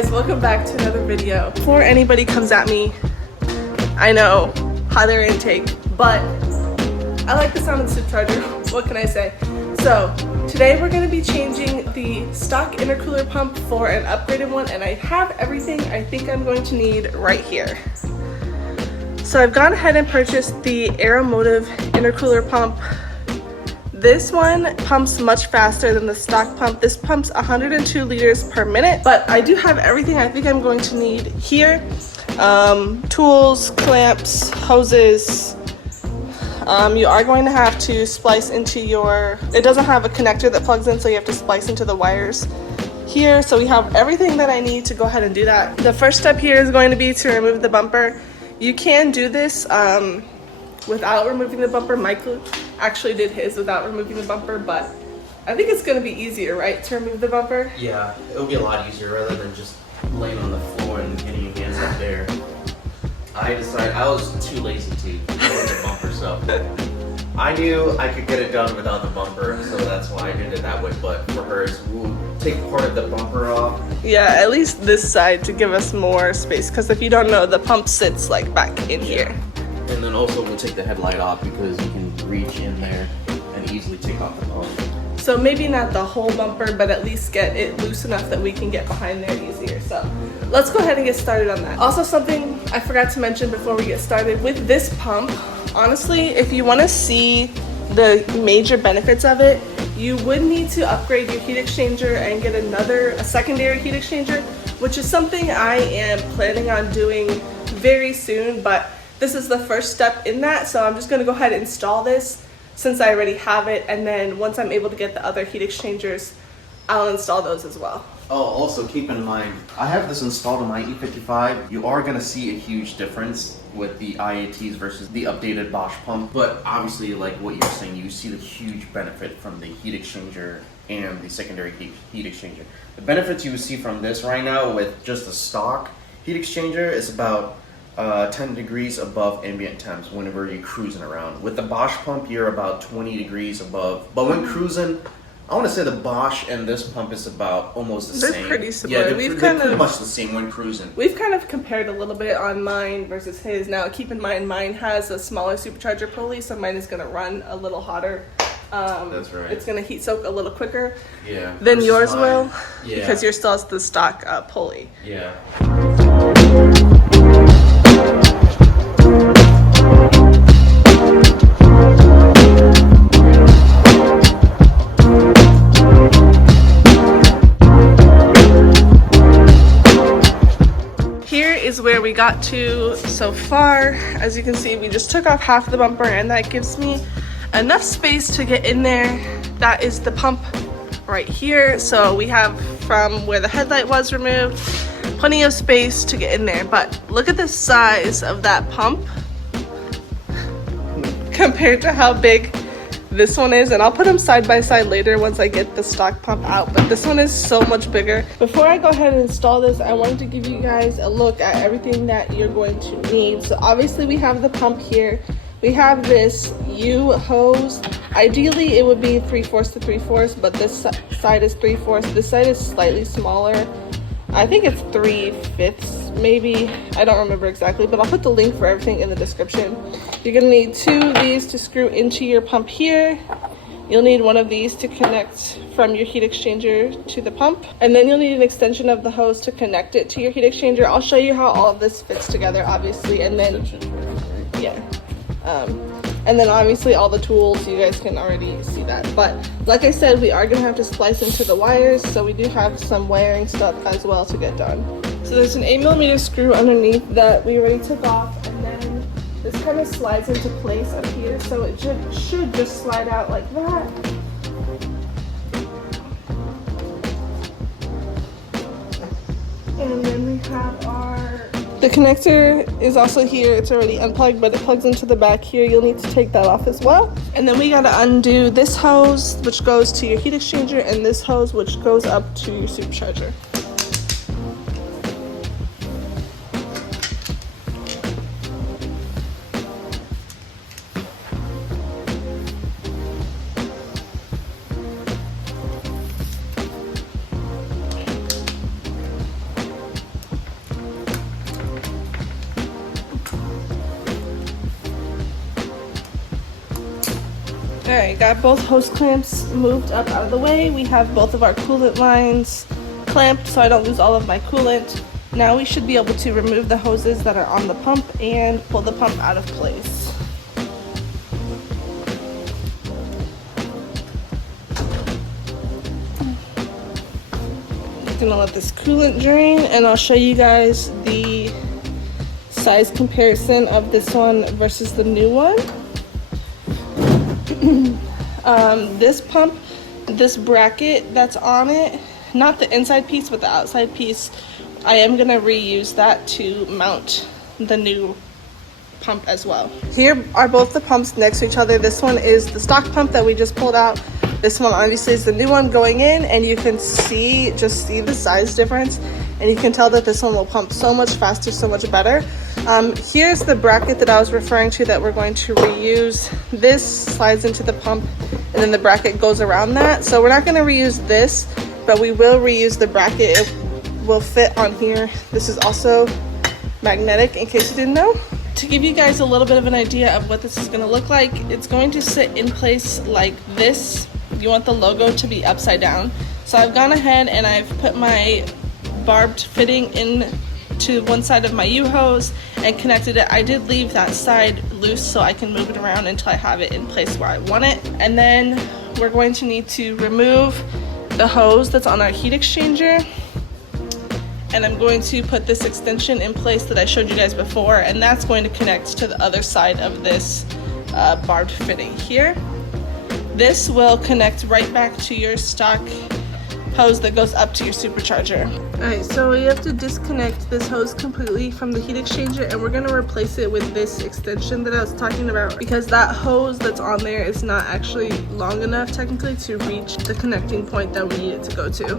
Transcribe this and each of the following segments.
guys, welcome back to another video. Before anybody comes at me, I know, hot air intake, but I like the sound of the supercharger. What can I say? So today we're going to be changing the stock intercooler pump for an upgraded one, and I have everything I think I'm going to need right here. So I've gone ahead and purchased the Aeromotive intercooler pump. This one pumps much faster than the stock pump. This pumps 102 liters per minute, but I do have everything I think I'm going to need here. Tools, clamps, hoses. You are going to have to splice into it doesn't have a connector that plugs in, so you have to splice into the wires here. So we have everything that I need to go ahead and do that. The first step here is going to be to remove the bumper. You can do this without removing the bumper. Michael actually did his without removing the bumper, but I think it's going to be easier, right, to remove the bumper? Yeah, it'll be a lot easier rather than just laying on the floor and getting your hands up there. I decided I was too lazy to remove the bumper, so I knew I could get it done without the bumper, so that's why I did it that way. But for hers, we'll take part of the bumper off. Yeah, at least this side to give us more space, because if you don't know, the pump sits like back in here. And then also we'll take the headlight off because you can reach in there and easily take off the pump. So maybe not the whole bumper, but at least get it loose enough that we can get behind there easier. So let's go ahead and get started on that. Also, something I forgot to mention before we get started with this pump, honestly, if you want to see the major benefits of it, you would need to upgrade your heat exchanger and get a secondary heat exchanger, which is something I am planning on doing very soon, but this is the first step in that. So I'm just going to go ahead and install this since I already have it, and then once I'm able to get the other heat exchangers, I'll install those as well. Oh, also keep in mind, I have this installed on my E55. You are going to see a huge difference with the IATs versus the updated Bosch pump. But obviously, like what you're saying, you see the huge benefit from the heat exchanger and the secondary heat exchanger. The benefits you would see from this right now with just the stock heat exchanger is about 10 degrees above ambient temps whenever you're cruising around. With the Bosch pump, you're about 20 degrees above. But when cruising, I want to say the Bosch and this pump is about almost the same. They're pretty similar. Yeah, they're pretty much the same when cruising. We've kind of compared a little bit on mine versus his. Now, keep in mind, mine has a smaller supercharger pulley, so mine is going to run a little hotter. That's right. It's going to heat soak a little quicker than yours will, yeah, because yours still has the stock pulley. Yeah. Is where we got to so far. As you can see, we just took off half the bumper, and that gives me enough space to get in there. That is the pump right here. So we have, from where the headlight was removed, plenty of space to get in there. But look at the size of that pump compared to how big this one is, and I'll put them side by side later once I get the stock pump out, but this one is so much bigger. Before I go ahead and install this, I wanted to give you guys a look at everything that you're going to need. So obviously we have the pump here. We have this U hose. Ideally it would be 3/4 to 3/4, but this side is 3/4. This side is slightly smaller. I think it's 3/5 maybe. I don't remember exactly, but I'll put the link for everything in the description. You're gonna need 2 of these to screw into your pump here. You'll need 1 of these to connect from your heat exchanger to the pump. And then you'll need an extension of the hose to connect it to your heat exchanger. I'll show you how all of this fits together, obviously, and then, yeah. And then obviously all the tools, you guys can already see that. But like I said, we are gonna have to splice into the wires, so we do have some wiring stuff as well to get done. So there's an 8mm screw underneath that we already took off, and then this kind of slides into place up here, so it should just slide out like that. And then we have the connector is also here. It's already unplugged, but it plugs into the back here. You'll need to take that off as well. And then we gotta undo this hose, which goes to your heat exchanger, and this hose, which goes up to your supercharger. Alright, got both hose clamps moved up out of the way. We have both of our coolant lines clamped so I don't lose all of my coolant. Now we should be able to remove the hoses that are on the pump and pull the pump out of place. Just gonna let this coolant drain and I'll show you guys the size comparison of this one versus the new one. This pump, this bracket that's on it, not the inside piece but the outside piece, I am gonna reuse that to mount the new pump as well. Here are both the pumps next to each other. This one is the stock pump that we just pulled out. This one obviously is the new one going in, and you can see the size difference, and you can tell that this one will pump so much faster, so much better. Here's the bracket that I was referring to that we're going to reuse. This slides into the pump and then the bracket goes around that. So we're not going to reuse this, but we will reuse the bracket. It will fit on here. This is also magnetic in case you didn't know. To give you guys a little bit of an idea of what this is going to look like, it's going to sit in place like this. You want the logo to be upside down. So I've gone ahead and I've put my barbed fitting in to one side of my U-hose and connected it. I did leave that side loose so I can move it around until I have it in place where I want it. And then we're going to need to remove the hose that's on our heat exchanger. And I'm going to put this extension in place that I showed you guys before, and that's going to connect to the other side of this barbed fitting here. This will connect right back to your stock hose that goes up to your supercharger. Alright, so we have to disconnect this hose completely from the heat exchanger, and we're going to replace it with this extension that I was talking about, because that hose that's on there is not actually long enough technically to reach the connecting point that we need it to go to.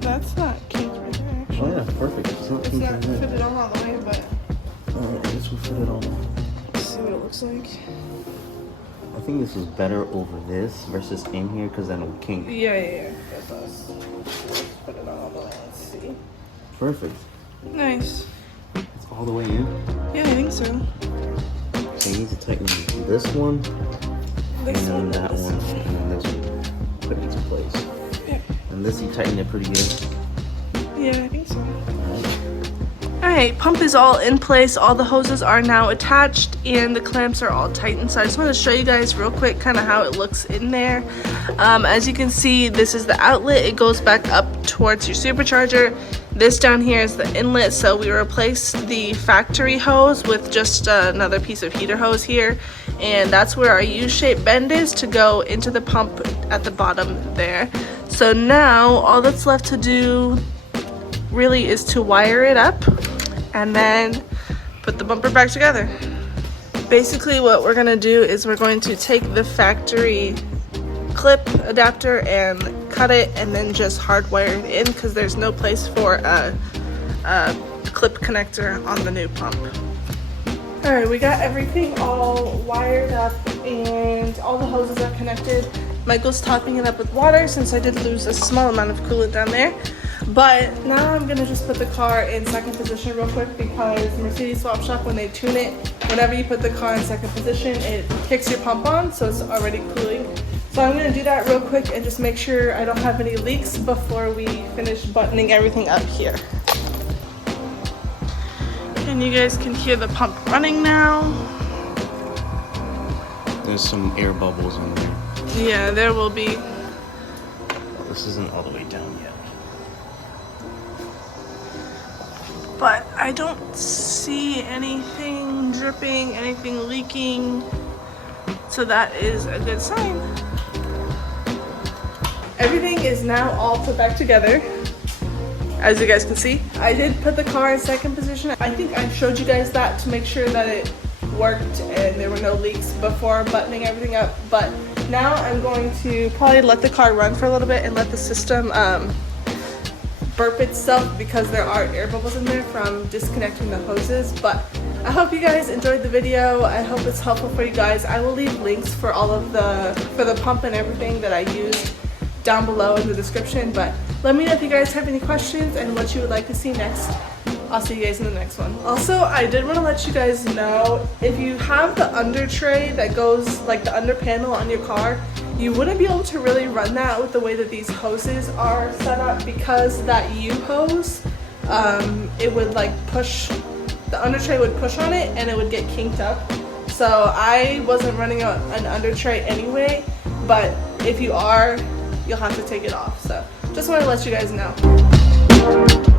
That's not kinked right there, actually. Oh yeah, perfect. It's not fitted on all the way, but alright, this will fit it on. let's see what it looks like. I think this is better over this versus in here because then it'll kink. Yeah. That does. Let's put it on all the way. Let's see. Perfect. Nice. It's all the way in. Yeah, I think so. So you need to tighten this one, This and one, that this one, and then this one. Put it into place. Yeah. And this, you tighten it pretty good. Yeah, I think so. Alright. Alright, pump is all in place. All the hoses are now attached and the clamps are all tightened. So I just want to show you guys real quick kind of how it looks in there. As you can see, this is the outlet. It goes back up towards your supercharger. This down here is the inlet. So we replaced the factory hose with just another piece of heater hose here. And that's where our U-shaped bend is to go into the pump at the bottom there. So now all that's left to do really is to wire it up and then put the bumper back together. Basically what we're gonna do is we're going to take the factory clip adapter and cut it and then just hardwire it in because there's no place for a clip connector on the new pump. Alright, we got everything all wired up and all the hoses are connected. Michael's topping it up with water since I did lose a small amount of coolant down there. But now I'm gonna just put the car in second position real quick because Mercedes Swap Shop, when they tune it, whenever you put the car in second position, it kicks your pump on, so it's already cooling. So I'm gonna do that real quick and just make sure I don't have any leaks before we finish buttoning everything up here. And you guys can hear the pump running now. There's some air bubbles in there. Yeah, there will be. This isn't all the way down yet. But I don't see anything dripping, anything leaking. So that is a good sign. Everything is now all put back together. As you guys can see, I did put the car in second position. I think I showed you guys that to make sure that it worked and there were no leaks before buttoning everything up. But now I'm going to probably let the car run for a little bit and let the system burp itself because there are air bubbles in there from disconnecting the hoses. But I hope you guys enjoyed the video. I hope it's helpful for you guys. I will leave links for all of the pump and everything that I used down below in the description. But Let me know if you guys have any questions and what you would like to see next. I'll see you guys in the next one. Also, I did want to let you guys know, if you have the under tray that goes like the under panel on your car, you wouldn't be able to really run that with the way that these hoses are set up, because that U hose, it would like push, the under tray would push on it and it would get kinked up. So I wasn't running an under tray anyway, but if you are, you'll have to take it off. So just want to let you guys know.